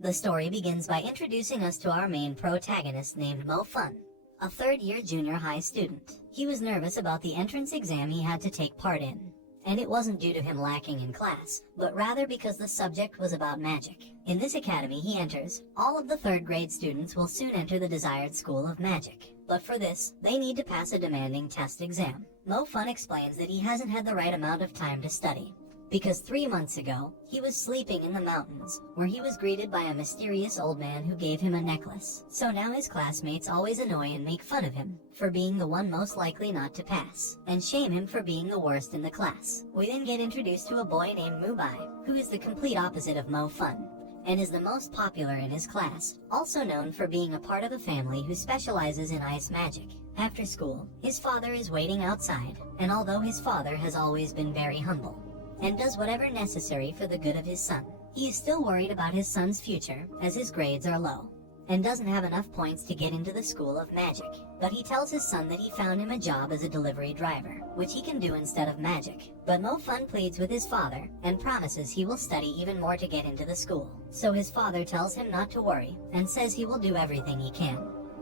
The story begins by introducing us to our main protagonist named Mo Fun, a third-year junior high student. He was nervous about the entrance exam he had to take part in. And it wasn't due to him lacking in class, but rather because the subject was about magic. In this academy he enters, all of the third-grade students will soon enter the desired school of magic. But for this, they need to pass a demanding test exam. Mo Fun explains that he hasn't had the right amount of time to study, because 3 months ago, he was sleeping in the mountains, where he was greeted by a mysterious old man who gave him a necklace. So now his classmates always annoy and make fun of him for being the one most likely not to pass, and shame him for being the worst in the class. We then get introduced to a boy named Mubai, who is the complete opposite of Mo Fun, and is the most popular in his class, also known for being a part of a family who specializes in ice magic. After school, his father is waiting outside, and although his father has always been very humble, and does whatever necessary for the good of his son, he is still worried about his son's future, as his grades are low, and doesn't have enough points to get into the school of magic. But he tells his son that he found him a job as a delivery driver, which he can do instead of magic. But Mo Fun pleads with his father, and promises he will study even more to get into the school. So his father tells him not to worry, and says he will do everything he can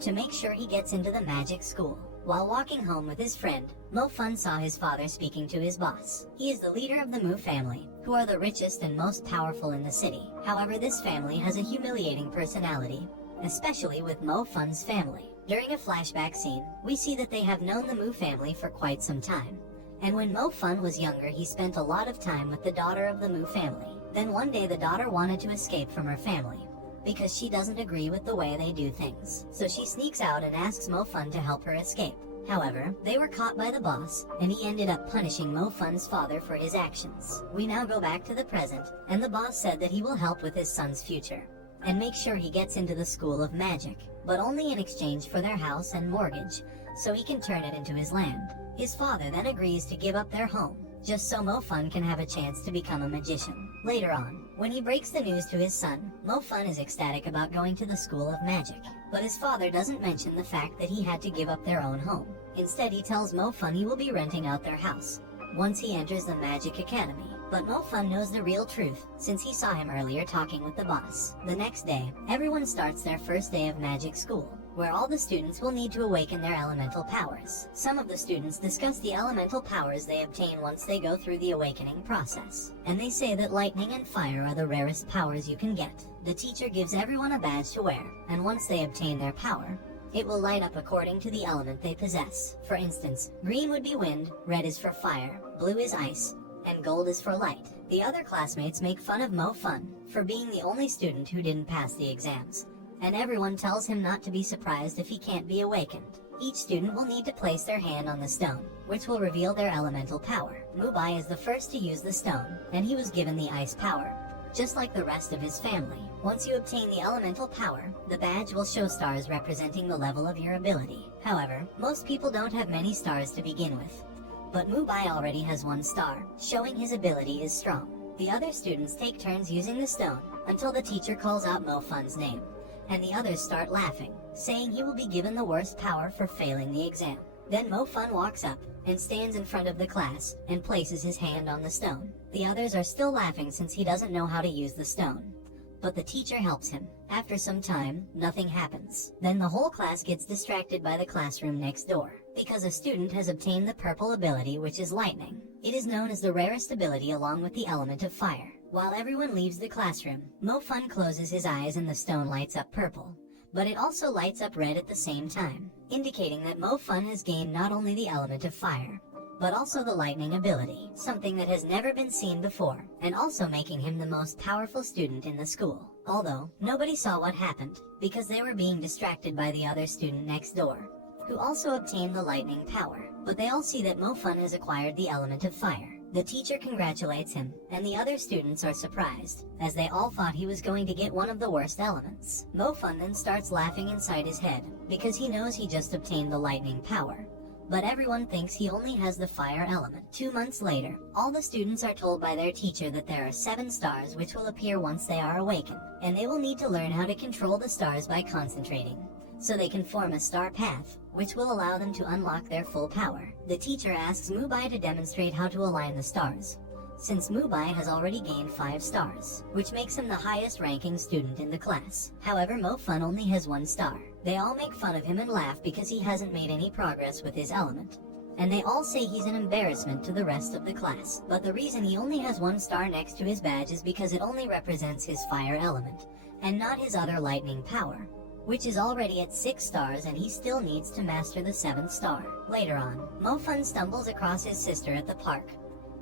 to make sure he gets into the magic school. While walking home with his friend, Mo Fun saw his father speaking to his boss. He is the leader of the Mu family, who are the richest and most powerful in the city. However, this family has a humiliating personality, especially with Mo Fun's family. During a flashback scene, we see that they have known the Mu family for quite some time. And when Mo Fun was younger, he spent a lot of time with the daughter of the Mu family. Then one day the daughter wanted to escape from her family, because she doesn't agree with the way they do things. So she sneaks out and asks Mo Fun to help her escape. However, they were caught by the boss, and he ended up punishing Mo Fun's father for his actions. We now go back to the present, and the boss said that he will help with his son's future, and make sure he gets into the school of magic, but only in exchange for their house and mortgage, so he can turn it into his land. His father then agrees to give up their home, just so Mo Fun can have a chance to become a magician. Later on, when he breaks the news to his son, Mo Fun is ecstatic about going to the school of magic, but his father doesn't mention the fact that he had to give up their own home. Instead, he tells Mo Fun he will be renting out their house once he enters the Magic Academy. But Mo Fun knows the real truth, since he saw him earlier talking with the boss. The next day, everyone starts their first day of magic school, where all the students will need to awaken their elemental powers. Some of the students discuss the elemental powers they obtain once they go through the awakening process, and they say that lightning and fire are the rarest powers you can get. The teacher gives everyone a badge to wear, and once they obtain their power, it will light up according to the element they possess. For instance, green would be wind, red is for fire, blue is ice, and gold is for light. The other classmates make fun of Mo Fun for being the only student who didn't pass the exams, and everyone tells him not to be surprised if he can't be awakened. Each student will need to place their hand on the stone, which will reveal their elemental power. Mubai is the first to use the stone, and he was given the ice power, just like the rest of his family. Once you obtain the elemental power, the badge will show stars representing the level of your ability. However, most people don't have many stars to begin with, but Mubai already has 1 star, showing his ability is strong. The other students take turns using the stone, until the teacher calls out Mo Fun's name, and the others start laughing, saying he will be given the worst power for failing the exam. Then Mo Fun walks up, and stands in front of the class, and places his hand on the stone. The others are still laughing since he doesn't know how to use the stone, but the teacher helps him. After some time, nothing happens. Then the whole class gets distracted by the classroom next door, because a student has obtained the purple ability, which is lightning. It is known as the rarest ability along with the element of fire. While everyone leaves the classroom, Mo Fun closes his eyes and the stone lights up purple, but it also lights up red at the same time, indicating that Mo Fun has gained not only the element of fire, but also the lightning ability, something that has never been seen before, and also making him the most powerful student in the school. Although, nobody saw what happened, because they were being distracted by the other student next door, who also obtained the lightning power, but they all see that Mo Fun has acquired the element of fire. The teacher congratulates him, and the other students are surprised, as they all thought he was going to get one of the worst elements. Mo Fun then starts laughing inside his head, because he knows he just obtained the lightning power, but everyone thinks he only has the fire element. 2 months later, all the students are told by their teacher that there are 7 stars which will appear once they are awakened, and they will need to learn how to control the stars by concentrating, so they can form a star path, which will allow them to unlock their full power. The teacher asks Mubai to demonstrate how to align the stars, since Mubai has already gained 5 stars, which makes him the highest ranking student in the class. However, Mo Fun only has 1 star. They all make fun of him and laugh because he hasn't made any progress with his element. And they all say he's an embarrassment to the rest of the class. But the reason he only has 1 star next to his badge is because it only represents his fire element, and not his other lightning power, which is already at 6 stars, and he still needs to master the 7th star. Later on, Mo Fun stumbles across his sister at the park.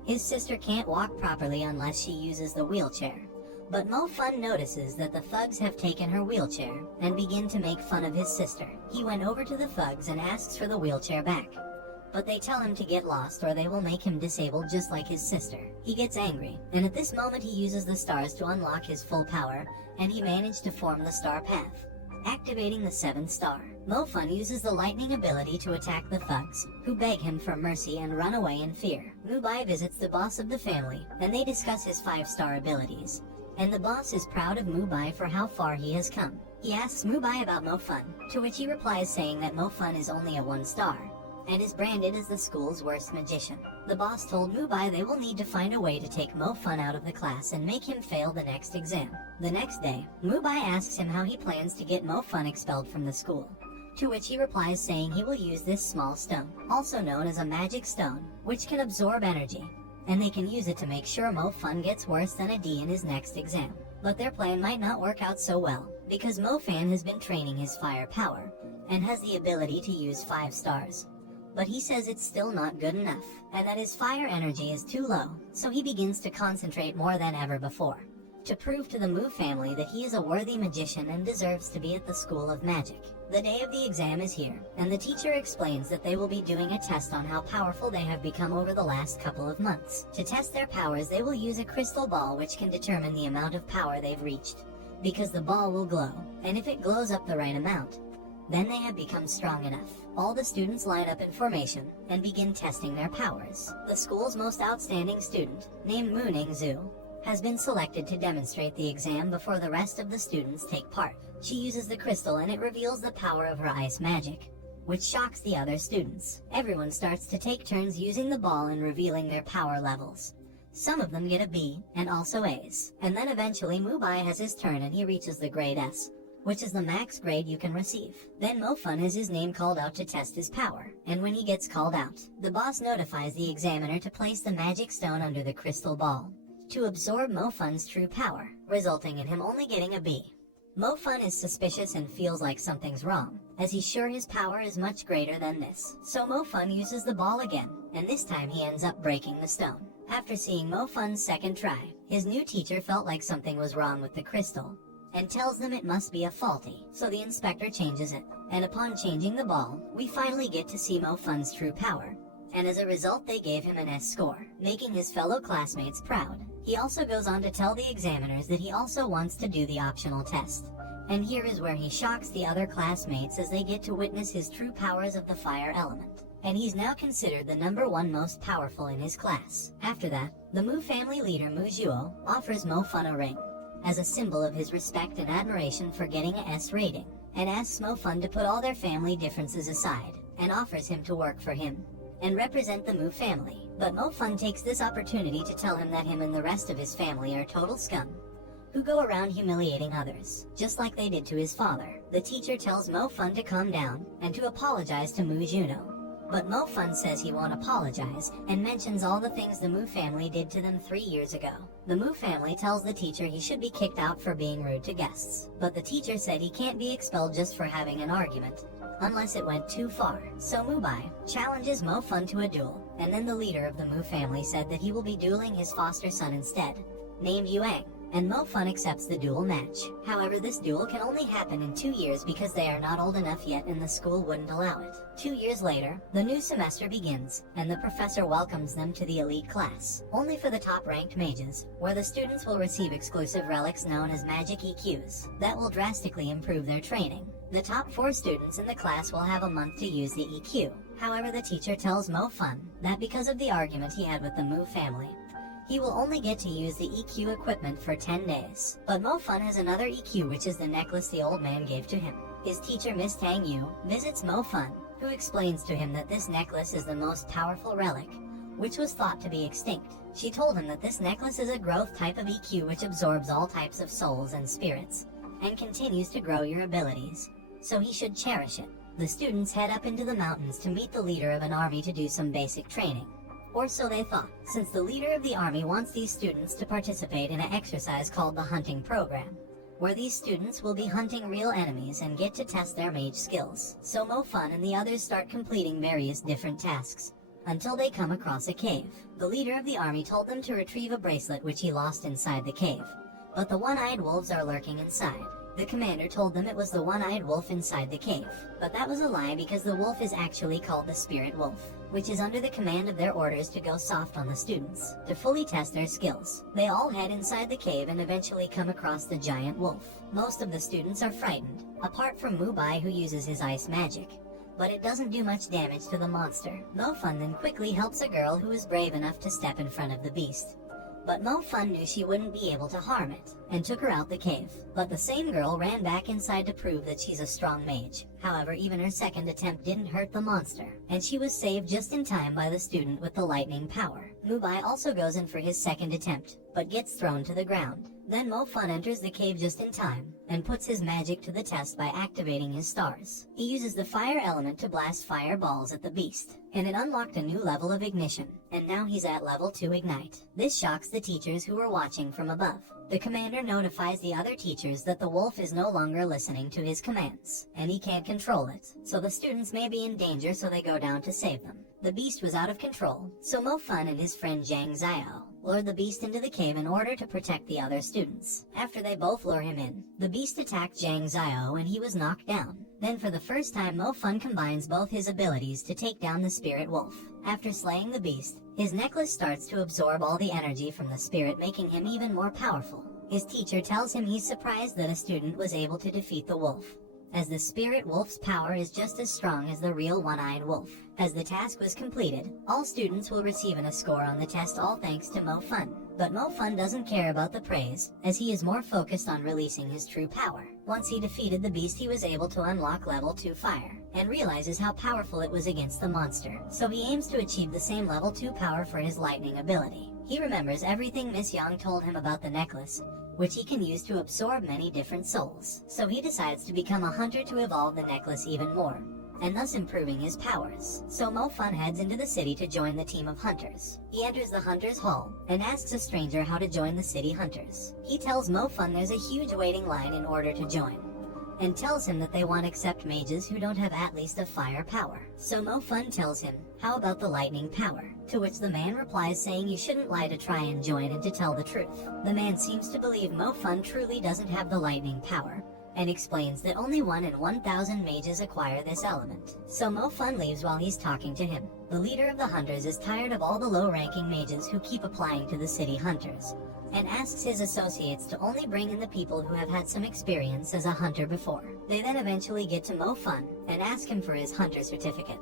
His sister can't walk properly unless she uses the wheelchair. But Mo Fun notices that the thugs have taken her wheelchair and begin to make fun of his sister. He went over to the thugs and asks for the wheelchair back, but they tell him to get lost or they will make him disabled just like his sister. He gets angry, and at this moment he uses the stars to unlock his full power, and he managed to form the star path, activating the 7th star. Mo Fun uses the lightning ability to attack the thugs, who beg him for mercy and run away in fear. Mubai visits the boss of the family, and they discuss his 5-star abilities, and the boss is proud of Mubai for how far he has come. He asks Mubai about Mo Fun, to which he replies saying that Mo Fun is only a 1 star, and is branded as the school's worst magician. The boss told Mubai they will need to find a way to take Mo Fun out of the class and make him fail the next exam. The next day, Mubai asks him how he plans to get Mo Fun expelled from the school, to which he replies saying he will use this small stone, also known as a magic stone, which can absorb energy, and they can use it to make sure Mo Fun gets worse than a D in his next exam. But their plan might not work out so well, because Mo Fan has been training his fire power, and has the ability to use 5 stars. But he says it's still not good enough, and that his fire energy is too low, so he begins to concentrate more than ever before, to prove to the Mu family that he is a worthy magician and deserves to be at the School of Magic. The day of the exam is here, and the teacher explains that they will be doing a test on how powerful they have become over the last couple of months. To test their powers, they will use a crystal ball which can determine the amount of power they've reached, because the ball will glow, and if it glows up the right amount, then they have become strong enough. All the students line up in formation and begin testing their powers. The school's most outstanding student, named Mooning Zhu, has been selected to demonstrate the exam before the rest of the students take part. She uses the crystal and it reveals the power of her ice magic, which shocks the other students. Everyone starts to take turns using the ball and revealing their power levels. Some of them get a B, and also A's. And then eventually Mubai has his turn and he reaches the grade S, which is the max grade you can receive. Then Mo Fun has his name called out to test his power, and when he gets called out, the boss notifies the examiner to place the magic stone under the crystal ball, to absorb Mo Fun's true power, resulting in him only getting a B. Mo Fun is suspicious and feels like something's wrong, as he's sure his power is much greater than this. So Mo Fun uses the ball again, and this time he ends up breaking the stone. After seeing Mo Fun's second try, his new teacher felt like something was wrong with the crystal, and tells them it must be a faulty, so the inspector changes it. And upon changing the ball, we finally get to see Mo Fun's true power, and as a result they gave him an S score, making his fellow classmates proud. He also goes on to tell the examiners that he also wants to do the optional test, and here is where he shocks the other classmates as they get to witness his true powers of the fire element, and he's now considered the #1 most powerful in his class. After that, the Mu family leader Mu Zhuo offers Mo Fun a ring, as a symbol of his respect and admiration for getting a S rating, and asks Mo Fun to put all their family differences aside, and offers him to work for him, and represent the Mu family. But Mo Fun takes this opportunity to tell him that him and the rest of his family are total scum, who go around humiliating others, just like they did to his father. The teacher tells Mo Fun to calm down, and to apologize to Mu Juno. But Mo Fun says he won't apologize, and mentions all the things the Mu family did to them 3 years ago. The Mu family tells the teacher he should be kicked out for being rude to guests, but the teacher said he can't be expelled just for having an argument, unless it went too far. So Mubai challenges Mo Fun to a duel, and then the leader of the Mu family said that he will be dueling his foster son instead, named Yuang, and Mo Fun accepts the duel match. However, this duel can only happen in 2 years because they are not old enough yet and the school wouldn't allow it. 2 years later, the new semester begins, and the professor welcomes them to the elite class, only for the top-ranked mages, where the students will receive exclusive relics known as magic EQs, that will drastically improve their training. The top 4 students in the class will have a month to use the EQ. However, the teacher tells Mo Fun that because of the argument he had with the Mu family, he will only get to use the EQ equipment for 10 days. But Mo Fun has another EQ, which is the necklace the old man gave to him. His teacher Miss Tang Yu visits Mo Fun, who explains to him that this necklace is the most powerful relic, which was thought to be extinct. She told him that this necklace is a growth type of EQ which absorbs all types of souls and spirits, and continues to grow your abilities, so he should cherish it. The students head up into the mountains to meet the leader of an army to do some basic training. Or so they thought, since the leader of the army wants these students to participate in an exercise called the hunting program, where these students will be hunting real enemies and get to test their mage skills. So Mo Fun and the others start completing various different tasks, until they come across a cave. The leader of the army told them to retrieve a bracelet which he lost inside the cave, but the one-eyed wolves are lurking inside. The commander told them it was the one-eyed wolf inside the cave, but that was a lie because the wolf is actually called the Spirit Wolf, which is under the command of their orders to go soft on the students, to fully test their skills. They all head inside the cave and eventually come across the giant wolf. Most of the students are frightened, apart from Mubai who uses his ice magic, but it doesn't do much damage to the monster. Mo Fun then quickly helps a girl who is brave enough to step in front of the beast. But Mo Fun knew she wouldn't be able to harm it, and took her out the cave. But the same girl ran back inside to prove that she's a strong mage. However, even her second attempt didn't hurt the monster, and she was saved just in time by the student with the lightning power. Mubai also goes in for his second attempt, but gets thrown to the ground. Then Mo Fun enters the cave just in time, and puts his magic to the test by activating his stars. He uses the fire element to blast fireballs at the beast, and it unlocked a new level of ignition, and now he's at level 2 ignite. This shocks the teachers who were watching from above. The commander notifies the other teachers that the wolf is no longer listening to his commands, and he can't control it, so the students may be in danger, so they go down to save them. The beast was out of control, so Mo Fun and his friend Zhang Xiao lured the beast into the cave in order to protect the other students. After they both lure him in, the beast attacked Zhang Xiao and he was knocked down. Then for the first time Mo Fun combines both his abilities to take down the spirit wolf. After slaying the beast, his necklace starts to absorb all the energy from the spirit, making him even more powerful. His teacher tells him he's surprised that a student was able to defeat the wolf, as the spirit wolf's power is just as strong as the real one-eyed wolf. As the task was completed, all students will receive a score on the test, all thanks to Mo Fun. But Mo Fun doesn't care about the praise, as he is more focused on releasing his true power. Once he defeated the beast, he was able to unlock level 2 fire, and realizes how powerful it was against the monster, so he aims to achieve the same level 2 power for his lightning ability. He remembers everything Miss Yang told him about the necklace, which he can use to absorb many different souls. So he decides to become a hunter to evolve the necklace even more, and thus improving his powers. So Mo Fun heads into the city to join the team of hunters. He enters the Hunters Hall, and asks a stranger how to join the city hunters. He tells Mo Fun there's a huge waiting line in order to join, and tells him that they won't accept mages who don't have at least a fire power. So Mo Fun tells him, how about the lightning power? To which the man replies saying you shouldn't lie to try and join and to tell the truth. The man seems to believe Mo Fun truly doesn't have the lightning power, and explains that only 1 in 1,000 mages acquire this element. So Mo Fun leaves while he's talking to him. The leader of the hunters is tired of all the low-ranking mages who keep applying to the city hunters, and asks his associates to only bring in the people who have had some experience as a hunter before. They then eventually get to Mo Fun, and ask him for his hunter certificate,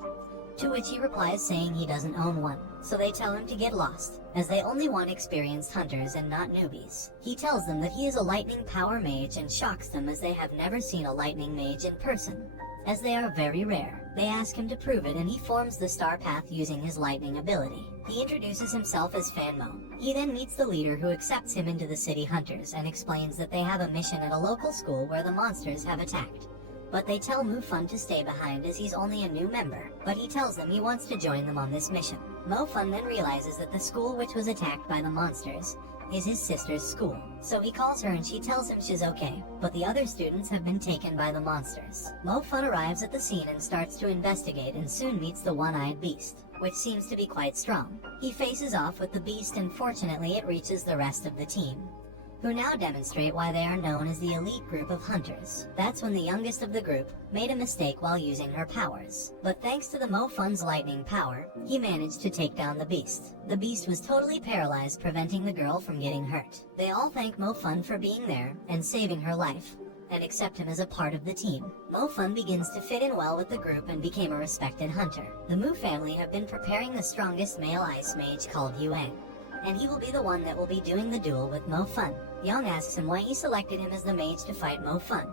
to which he replies saying he doesn't own one, so they tell him to get lost, as they only want experienced hunters and not newbies. He tells them that he is a lightning power mage and shocks them as they have never seen a lightning mage in person, as they are very rare. They ask him to prove it and he forms the star path using his lightning ability. He introduces himself as Fan Mo. He then meets the leader who accepts him into the city hunters and explains that they have a mission at a local school where the monsters have attacked. But they tell Mo Fun to stay behind as he's only a new member, but he tells them he wants to join them on this mission. Mo Fun then realizes that the school which was attacked by the monsters is his sister's school, so he calls her and she tells him she's okay, but the other students have been taken by the monsters. Mo Fun arrives at the scene and starts to investigate and soon meets the one-eyed beast, which seems to be quite strong. He faces off with the beast and fortunately it reaches the rest of the team, who now demonstrate why they are known as the elite group of hunters. That's when the youngest of the group made a mistake while using her powers, but thanks to the Mo Fun's lightning power, he managed to take down the beast. The beast was totally paralyzed, preventing the girl from getting hurt. They all thank Mo Fun for being there and saving her life, and accept him as a part of the team. Mo Fun begins to fit in well with the group and became a respected hunter. The Mu family have been preparing the strongest male ice mage called Yuang, and he will be the one that will be doing the duel with Mo Fun. Young asks him why he selected him as the mage to fight Mo Fun,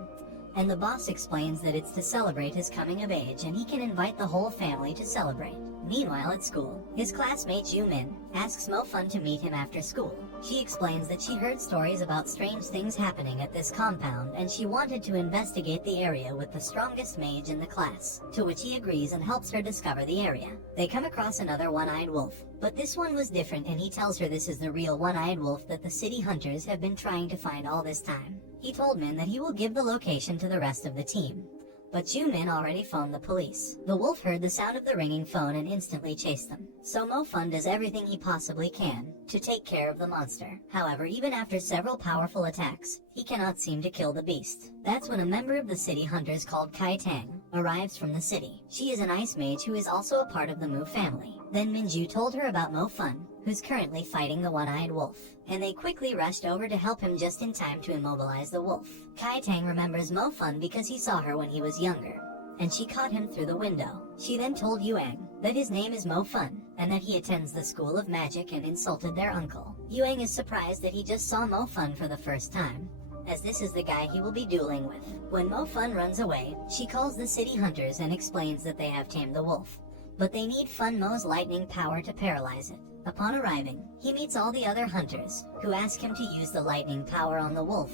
and the boss explains that it's to celebrate his coming of age and he can invite the whole family to celebrate. Meanwhile at school, his classmate Ju Min asks Mo Fun to meet him after school. She explains that she heard stories about strange things happening at this compound and she wanted to investigate the area with the strongest mage in the class, to which he agrees and helps her discover the area. They come across another one-eyed wolf, but this one was different and he tells her this is the real one-eyed wolf that the city hunters have been trying to find all this time. He told Min that he will give the location to the rest of the team, but Ju Min already phoned the police. The wolf heard the sound of the ringing phone and instantly chased them. So Mo Fun does everything he possibly can to take care of the monster. However, even after several powerful attacks, he cannot seem to kill the beast. That's when a member of the city hunters called Kai Tang arrives from the city. She is an ice mage who is also a part of the Mu family. Then Minju told her about Mo Fun, who's currently fighting the one-eyed wolf, and they quickly rushed over to help him just in time to immobilize the wolf. Kai Tang remembers Mo Fun because he saw her when he was younger, and she caught him through the window. She then told Yuang that his name is Mo Fun, and that he attends the School of Magic and insulted their uncle. Yuang is surprised that he just saw Mo Fun for the first time, as this is the guy he will be dueling with. When Mo Fun runs away, she calls the city hunters and explains that they have tamed the wolf, but they need Fun Mo's lightning power to paralyze it. Upon arriving, he meets all the other hunters, who ask him to use the lightning power on the wolf.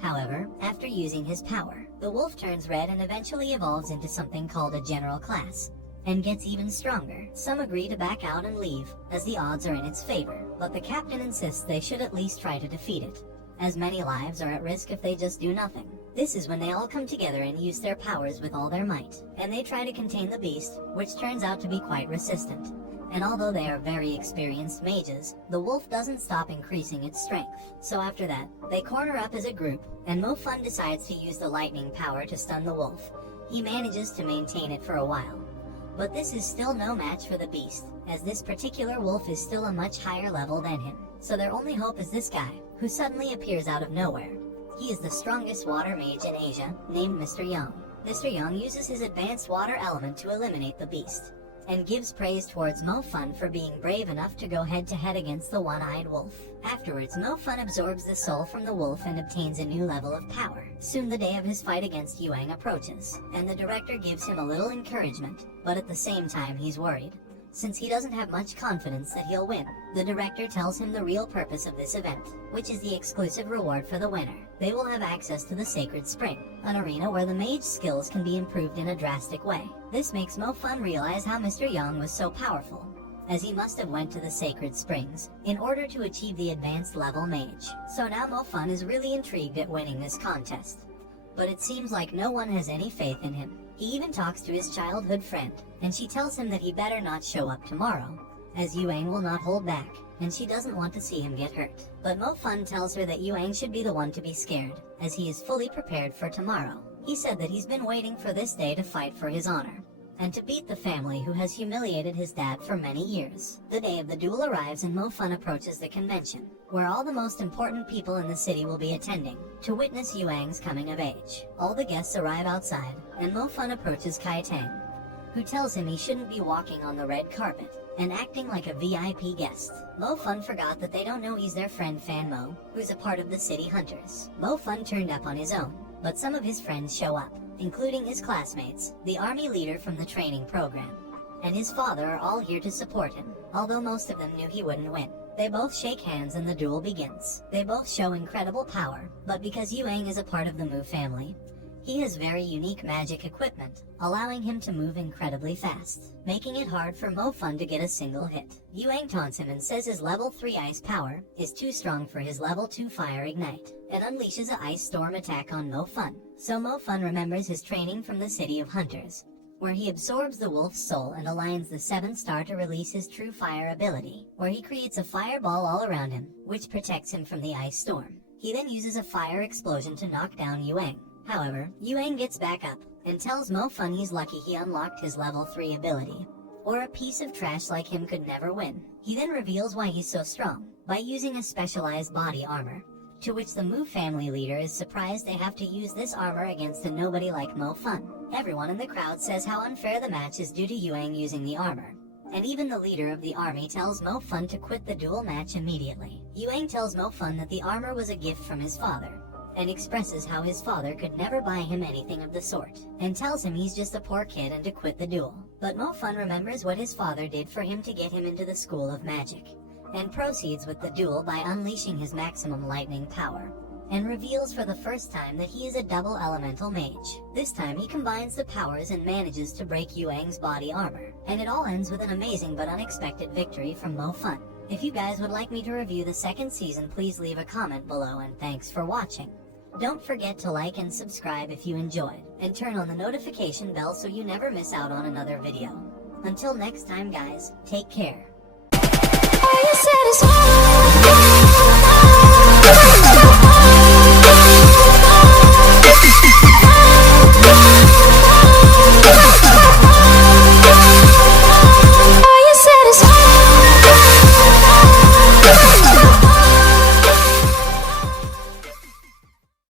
However, after using his power, the wolf turns red and eventually evolves into something called a general class, and gets even stronger. Some agree to back out and leave, as the odds are in its favor, but the captain insists they should at least try to defeat it, as many lives are at risk if they just do nothing. This is when they all come together and use their powers with all their might, and they try to contain the beast, which turns out to be quite resistant. And although they are very experienced mages, the wolf doesn't stop increasing its strength. So after that, they corner up as a group, and Mo Fun decides to use the lightning power to stun the wolf. He manages to maintain it for a while, but this is still no match for the beast, as this particular wolf is still a much higher level than him. So their only hope is this guy, who suddenly appears out of nowhere. He is the strongest water mage in Asia, named Mr. Young. Mr. Young uses his advanced water element to eliminate the beast, and gives praise towards Mo Fun for being brave enough to go head-to-head against the one-eyed wolf. Afterwards, Mo Fun absorbs the soul from the wolf and obtains a new level of power. Soon the day of his fight against Yuang approaches, and the director gives him a little encouragement, but at the same time he's worried, since he doesn't have much confidence that he'll win. The director tells him the real purpose of this event, which is the exclusive reward for the winner. They will have access to the Sacred Spring, an arena where the mage skills can be improved in a drastic way. This makes Mo Fun realize how Mr. Young was so powerful, as he must have went to the Sacred Springs in order to achieve the advanced level mage. So now Mo Fun is really intrigued at winning this contest, but it seems like no one has any faith in him. He even talks to his childhood friend, and she tells him that he better not show up tomorrow, as Yuang will not hold back, and she doesn't want to see him get hurt. But Mo Fun tells her that Yuang should be the one to be scared, as he is fully prepared for tomorrow. He said that he's been waiting for this day to fight for his honor, and to beat the family who has humiliated his dad for many years. The day of the duel arrives and Mo Fun approaches the convention, where all the most important people in the city will be attending, to witness Yuang's coming of age. All the guests arrive outside, and Mo Fun approaches Kai Tang, who tells him he shouldn't be walking on the red carpet, and acting like a VIP guest. Mo Fun forgot that they don't know he's their friend Fan Mo, who's a part of the city hunters. Mo Fun turned up on his own, but some of his friends show up, including his classmates, the army leader from the training program, and his father are all here to support him, although most of them knew he wouldn't win. They both shake hands and the duel begins. They both show incredible power, but because Yuang is a part of the Mu family, he has very unique magic equipment, allowing him to move incredibly fast, making it hard for Mo Fun to get a single hit. Yuang taunts him and says his level 3 ice power is too strong for his level 2 fire ignite, and unleashes a ice storm attack on Mo Fun. So Mo Fun remembers his training from the City of Hunters, where he absorbs the wolf's soul and aligns the 7th star to release his true fire ability, where he creates a fireball all around him, which protects him from the ice storm. He then uses a fire explosion to knock down Yuang. However, Yuang gets back up, and tells Mo Fun he's lucky he unlocked his level 3 ability, or a piece of trash like him could never win. He then reveals why he's so strong, by using a specialized body armor, to which the Mu family leader is surprised they have to use this armor against a nobody like Mo Fun. Everyone in the crowd says how unfair the match is due to Yuang using the armor, and even the leader of the army tells Mo Fun to quit the duel match immediately. Yuang tells Mo Fun that the armor was a gift from his father, and expresses how his father could never buy him anything of the sort, and tells him he's just a poor kid and to quit the duel. But Mo-Fun remembers what his father did for him to get him into the School of Magic, and proceeds with the duel by unleashing his maximum lightning power, and reveals for the first time that he is a double elemental mage. This time he combines the powers and manages to break Yuang's body armor, and it all ends with an amazing but unexpected victory from Mo-Fun. If you guys would like me to review the second season, please leave a comment below, and thanks for watching. Don't forget to like and subscribe if you enjoyed, and turn on the notification bell so you never miss out on another video. Until next time guys, take care. Are you satisfied?